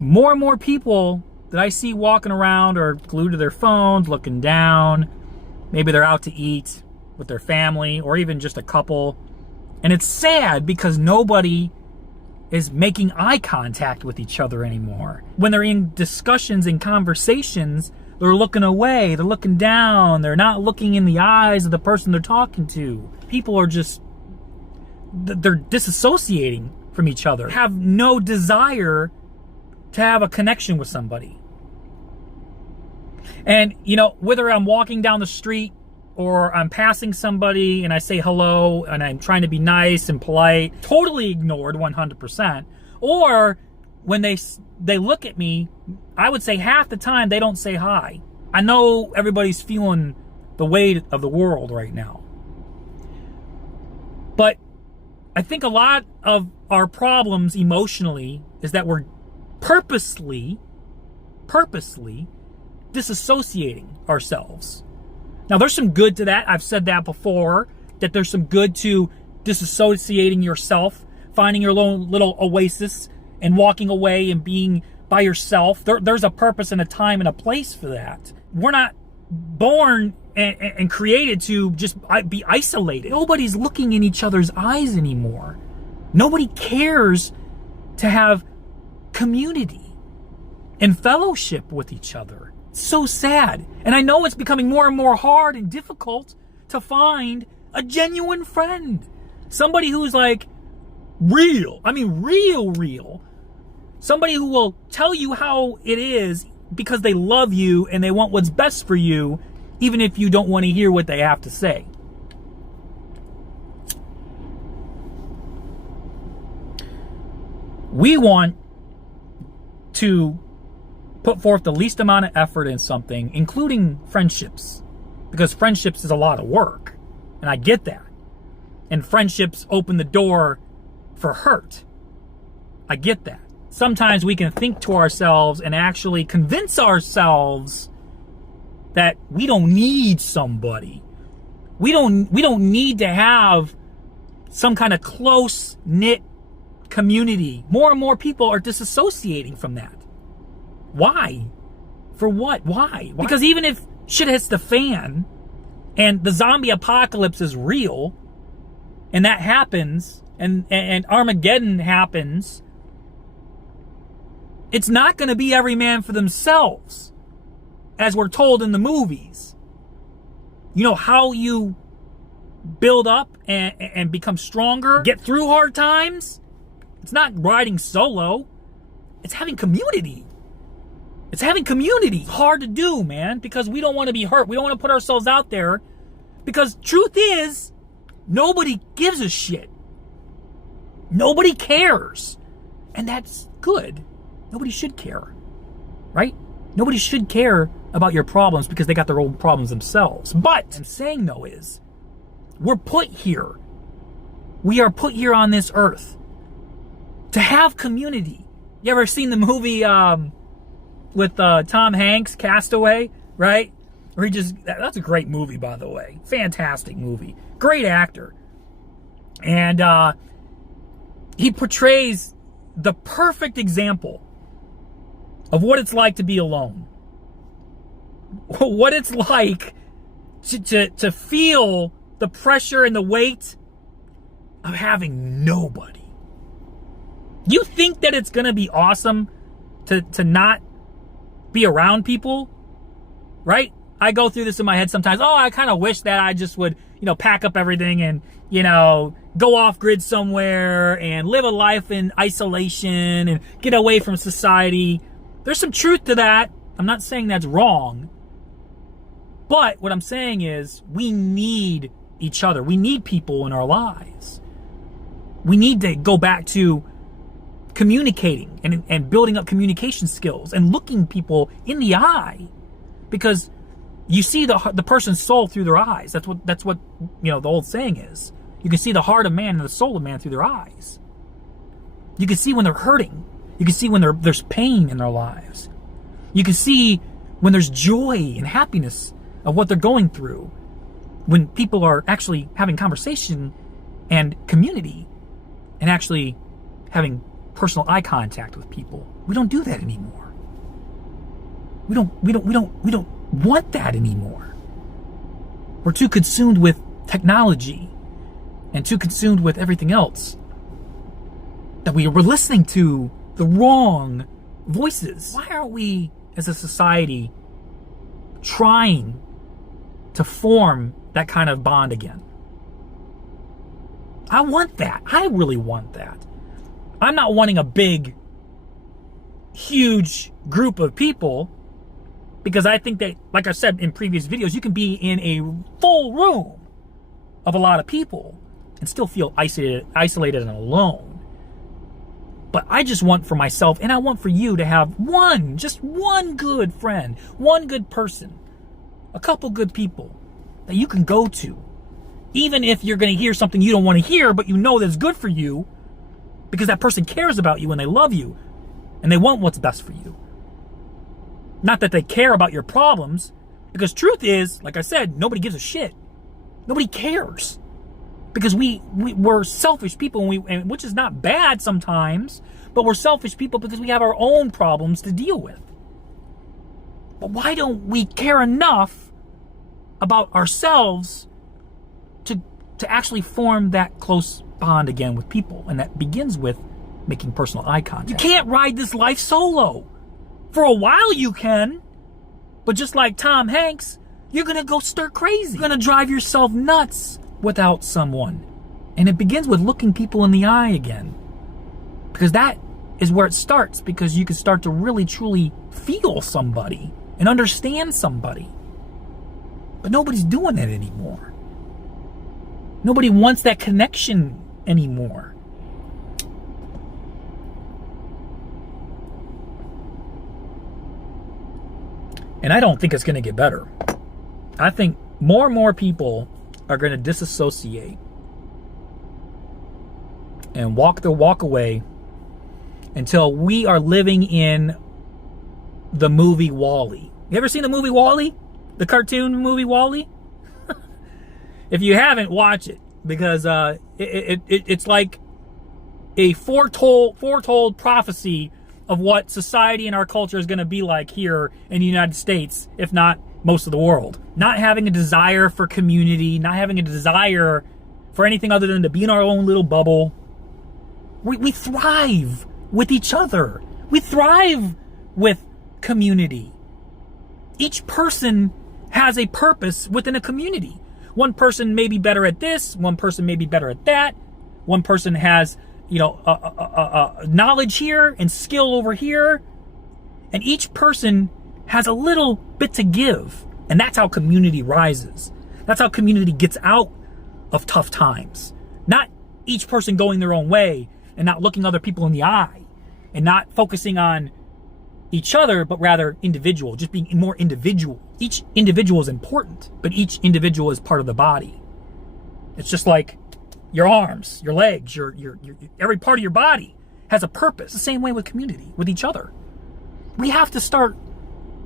More and more people that I see walking around are glued to their phones, looking down. Maybe they're out to eat with their family or even just a couple. And it's sad because nobody is making eye contact with each other anymore. When they're in discussions and conversations, they're looking away, they're looking down, they're not looking in the eyes of the person they're talking to. People are just, they're disassociating from each other, have no desire to have a connection with somebody. And, you know, whether I'm walking down the street or I'm passing somebody and I say hello and I'm trying to be nice and polite, totally ignored 100%. Or when they look at me, I would say half the time they don't say hi. I know everybody's feeling the weight of the world right now. But I think a lot of our problems emotionally is that we're purposely disassociating ourselves. Now, there's some good to that. I've said that before, that there's some good to disassociating yourself, finding your little oasis and walking away and being by yourself. There's a purpose and a time and a place for that. We're not born and created to just be isolated. Nobody's looking in each other's eyes anymore. Nobody cares to have community and fellowship with each other. It's so sad. And I know it's becoming more and more hard and difficult to find a genuine friend. Somebody who's like real. I mean, real. Somebody who will tell you how it is because they love you and they want what's best for you, even if you don't want to hear what they have to say. We want to put forth the least amount of effort in something, including friendships, because friendships is a lot of work, and I get that. And friendships open the door for hurt. I get that. Sometimes we can think to ourselves and actually convince ourselves that we don't need somebody. We don't need to have some kind of close-knit community. More and more people are disassociating from that. Why? For what? Why? Because even if shit hits the fan and the zombie apocalypse is real and that happens and Armageddon happens, it's not going to be every man for themselves, as we're told in the movies. You know how you build up and become stronger, get through hard times? It's not riding solo. It's having community. It's having community. It's hard to do, man, because we don't want to be hurt. We don't want to put ourselves out there because truth is, nobody gives a shit. Nobody cares. And that's good. Nobody should care, right? Nobody should care about your problems because they got their own problems themselves. But what I'm saying, though, is we're put here. We are put here on this earth to have community. You ever seen the movie with Tom Hanks, Castaway, right? Where that's a great movie, by the way. Fantastic movie. Great actor. And he portrays the perfect example of what it's like to be alone. What it's like to feel the pressure and the weight of having nobody. You think that it's going to be awesome to not be around people, right? I go through this in my head sometimes. Oh, I kind of wish that I just would, pack up everything and, go off grid somewhere and live a life in isolation and get away from society. There's some truth to that. I'm not saying that's wrong. But what I'm saying is we need each other. We need people in our lives. We need to go back to communicating and building up communication skills and looking people in the eye, because you see the person's soul through their eyes. That's what the old saying is. You can see the heart of man and the soul of man through their eyes. You can see when they're hurting. You can see when there's pain in their lives. You can see when there's joy and happiness of what they're going through. When people are actually having conversation and community and actually having personal eye contact with people. We don't do that anymore. We don't want that anymore. We're too consumed with technology and too consumed with everything else that we're listening to the wrong voices. Why aren't we as a society trying to form that kind of bond again? I want that. I really want that. I'm not wanting a big, huge group of people, because I think that, like I said in previous videos, you can be in a full room of a lot of people and still feel isolated and alone. But I just want for myself, and I want for you to have just one good friend, one good person, a couple good people that you can go to. Even if you're going to hear something you don't want to hear, but you know that's good for you, because that person cares about you and they love you and they want what's best for you. Not that they care about your problems, because truth is, like I said, nobody gives a shit. Nobody cares. Because we're selfish people, and which is not bad sometimes, but we're selfish people because we have our own problems to deal with. But why don't we care enough about ourselves to actually form that close bond again with people? And that begins with making personal eye contact. You can't ride this life solo. For a while you can, but just like Tom Hanks, you're gonna go stir crazy. You're gonna drive yourself nuts without someone. And it begins with looking people in the eye again. Because that is where it starts, because you can start to really truly feel somebody and understand somebody. But nobody's doing that anymore. Nobody wants that connection anymore. And I don't think it's going to get better. I think more and more people are going to disassociate and walk away until we are living in the movie WALL-E. You ever seen the movie WALL-E? The cartoon movie WALL-E? If you haven't, watch it, because it's like a foretold prophecy of what society and our culture is going to be like here in the United States, if not most of the world. Not having a desire for community, not having a desire for anything other than to be in our own little bubble. We thrive with each other. We thrive with community. Each person has a purpose within a community. One person may be better at this, one person may be better at that. One person has, knowledge here and skill over here. And each person has a little bit to give. And that's how community rises. That's how community gets out of tough times. Not each person going their own way and not looking other people in the eye and not focusing on each other, but rather individual, just being more individual. Each individual is important, but each individual is part of the body. It's just like your arms, your legs, your every part of your body has a purpose. The same way with community, with each other. We have to start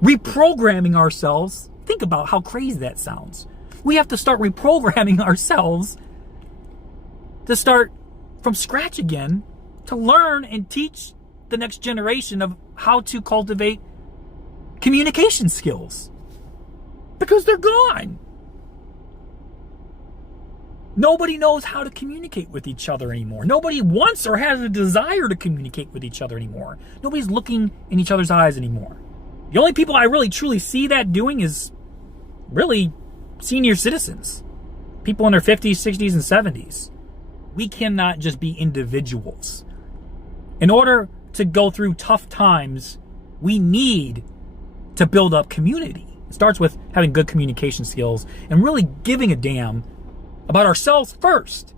reprogramming ourselves. Think about how crazy that sounds. We have to start reprogramming ourselves to start from scratch again, to learn and teach the next generation of how to cultivate communication skills. Because they're gone. Nobody knows how to communicate with each other anymore. Nobody wants or has a desire to communicate with each other anymore. Nobody's looking in each other's eyes anymore. The only people I really truly see that doing is really senior citizens. People in their 50s, 60s, and 70s. We cannot just be individuals. In order to go through tough times, we need to build up community. It starts with having good communication skills and really giving a damn about ourselves first.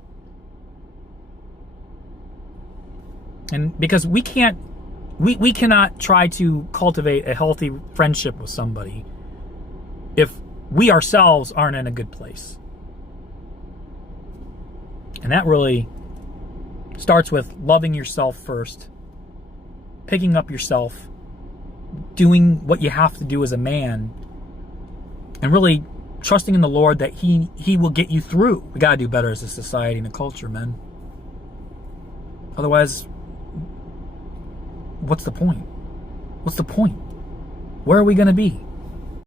And because we cannot try to cultivate a healthy friendship with somebody if we ourselves aren't in a good place. And that really starts with loving yourself first, picking up yourself, doing what you have to do as a man, and really trusting in the Lord that He will get you through. We gotta do better as a society and a culture, man. Otherwise, what's the point? What's the point? Where are we going to be?